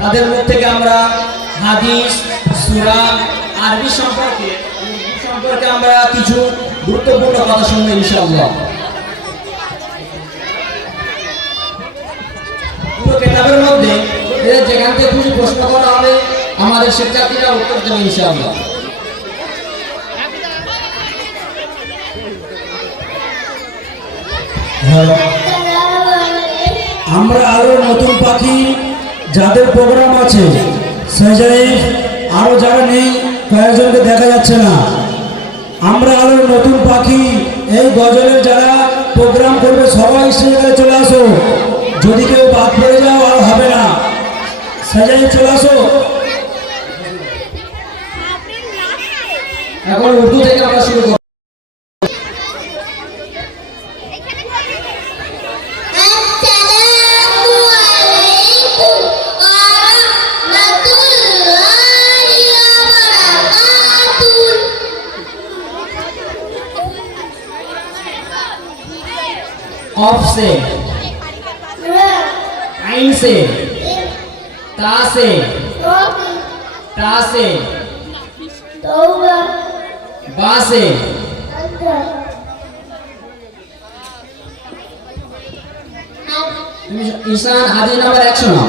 তাদের মুখ থেকে আমরা হাদিস, সূরা, আরবি সম্পর্কে আমরা কিছু গুরুত্বপূর্ণ কথা শুনবো ইনশাআল্লাহ। পুরো কিতাবের মধ্যে যেখান থেকে খুশি প্রশ্ন করা হবে আমাদের শিক্ষার্থীরা উত্তর দেবে ইনশাআল্লাহ। আমরা আরো নতুন পাখি যাদের প্রোগ্রাম আছে সেই আরো যারা নেই কয়েকজনকে দেখা যাচ্ছে না। আমরা আরো নতুন পাখি এই গজলের যারা প্রোগ্রাম করবে সবাই স্টেজে চলে আসো। যদি কেউ বাদ পড়ে যাও আর হবে না, সাজাই চলে আসো। এখন উর্দু থেকে আমরা শুরু করব। ऑफ से, आइन से, ता से, ता से, बा से, इंसान हादिस नंबर 1 सुनो।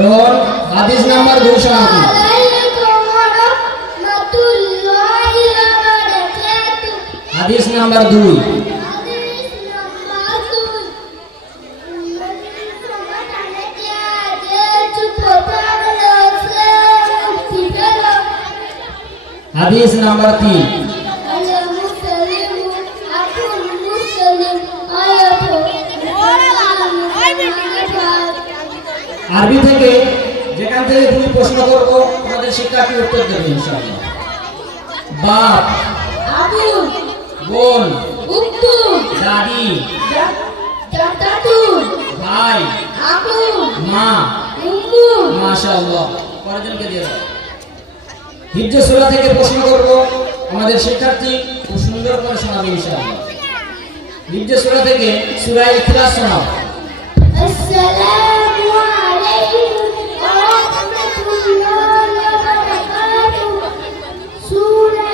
रोहन हादिस नंबर 2 सुनो। हादिस नंबर 2। हादिस नंबर 3। আরবি থেকে যেখান থেকে তুমি প্রশ্ন করবো তোমাদের শিক্ষার্থী উত্তর দেবে ইনশাআল্লাহ। বাপ, আবু, বোন, উত্তু, দাদি, দাদু, ভাই, আপু, মা, উম্মু। মাশাআল্লাহ। পরেরজনকে দিয়ে দাও। হিজ্জ সূরা থেকে প্রশ্ন করব আমাদের শিক্ষার্থী খুব সুন্দর করে শোনাবে ইনশাআল্লাহ। হিজ্জ সূরা থেকে সূরা ইখলাস শোনাও। আসসালামু আলাইকুম ওয়া রাহমাতুল্লাহি ওয়া বারাকাতুহু। সূরা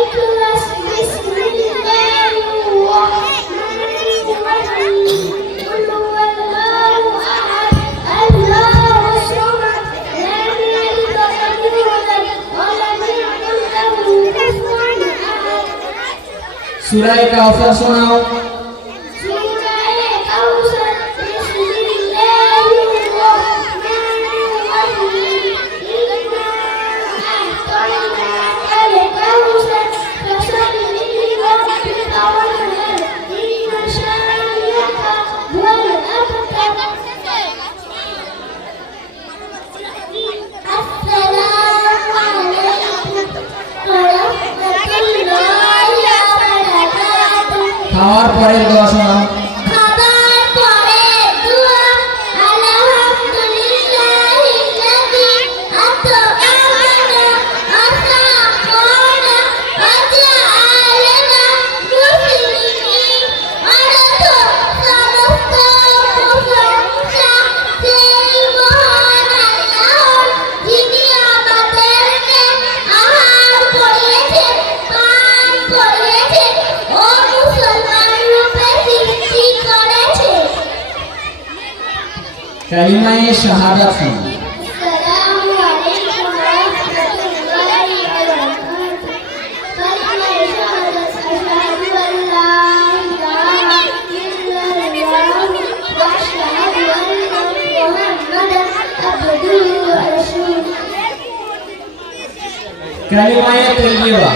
ইখলাস বিসমিল্লাহির রাহমানির রাহিম। কুল হুয়াল্লাহু আহাদ আল্লাহুস সামাদ লাম ইয়ালিদ ওয়া লাম ইউলাদ ওয়া লাম ইয়াকুল লাহু কুফুওয়ান আহাদ। সূরা কাউসার শোনাও। খাওয়ার পরের দোয়া শোনাও। খাবার পরের দোয়া আলহামদুলিল্লাহিল্লাযী আত'আমানা আসাকানা ওয়াজআলানা মুসলিমিন। অর্থ সমস্ত প্রশংসা সেই মহান আল্লাহর, যিনি আমাদেরকে আহার করিয়েছেন, পান করিয়েছেন ও মুসলমান রূপে সৃষ্টি করেছেন। কালিমায়ে শাহাদাত শোনাও। আসসালামু আলাইকুম ওয়া রাহমাতুল্লাহি ওয়া বারাকাতুহু। কালিমায়ে শাহাদাত আশহাদু আল্লা ইলাহা ইল্লাল্লাহ ওয়া আশহাদু আন্না মুহাম্মাদান আবদুহু ওয়া রাসূলুহু। কালিমায়ে তাইয়্যিবা।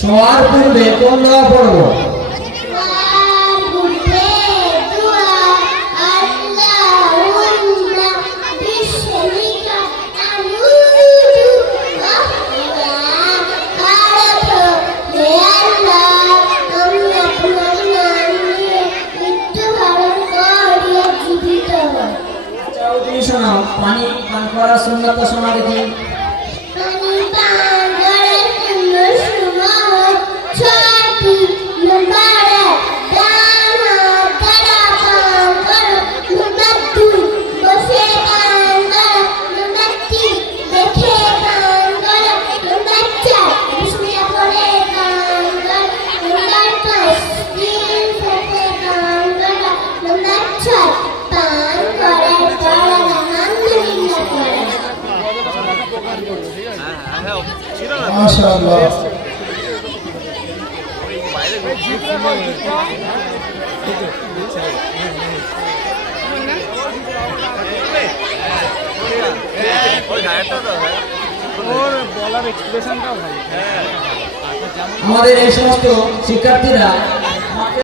শোয়ার পূর্বে কোন দোয়া পড়বো? করার সুন্নাতটা শোনা দেখি। পানি পান করার জন্য সময় ছয়টি মুবারক ডান হাত দ্বারা পান করো। নাম্বার 2 বসে পান করো। নাম্বার 3 দেখে পান করো। নাম্বার 4 বিসমিল্লাহ পড়ে পান করো। নাম্বার 5 দিন থেকে পান করো। নাম্বার 6 পান করার পর আলহামদুলিল্লাহ পড়ো। মাশাআল্লাহ। আমাদের এই সমস্ত শিক্ষার্থীরা